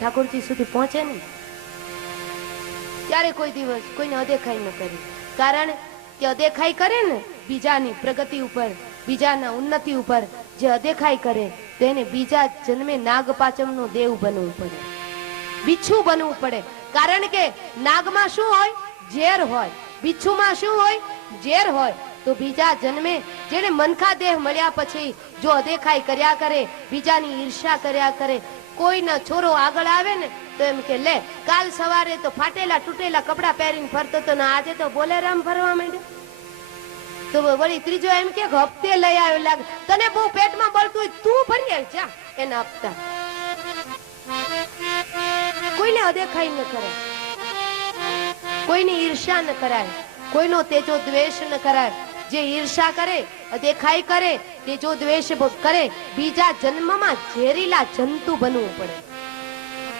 ઠાકોરજી સુધી પહોંચે ને ત્યારે કોઈ દિવસ કોઈને અદેખાઈ ન કરે. કારણ કે અદેખાઈ કરે ને બીજાની પ્રગતિ ઉપર, બીજાના ઉન્નતિ ઉપર જે અદેખાઈ કરે તો એને બીજા જન્મે નાગપાચમનો દેવ બનવું પડે, બિચ્છુ બનવું પડે. કારણ કે નાગમાં શું હોય? ઝેર હોય. બિચ્છુમાં શું હોય? ઝેર હોય. તો બીજા જન્મે જેને મનખા દેહ મળ્યા પછી જો અદેખાઈ કર્યા કરે, બીજાની ઈર્ષા કર્યા કરે, કોઈના છોરો આગળ આવે ને તો એમ કે લે કાલ સવારે તો ફાટેલા તૂટેલા કપડા પહેરીને ફરતો તો ને આજે તો બોલેરામ ફરવા માંડ્યો. તો વળી ત્રીજો એમ કે હપ્તે લઈ આવ્યો લાગે, તને બહુ પેટમાં બળતું હોય તું ભરી આવ જા એના હપ્તા. કોઈને અદેખાઈ ન કરાય, કોઈની ઈર્ષા ન કરાય, કોઈનો તેજો દ્વેષ ન કરાય. જે ઈર્ષા કરે, અદેખાઈ કરે, તેજો દ્વેષ કરે, બીજા જન્મમાં ઝેરીલા જંતુ બનવું પડે.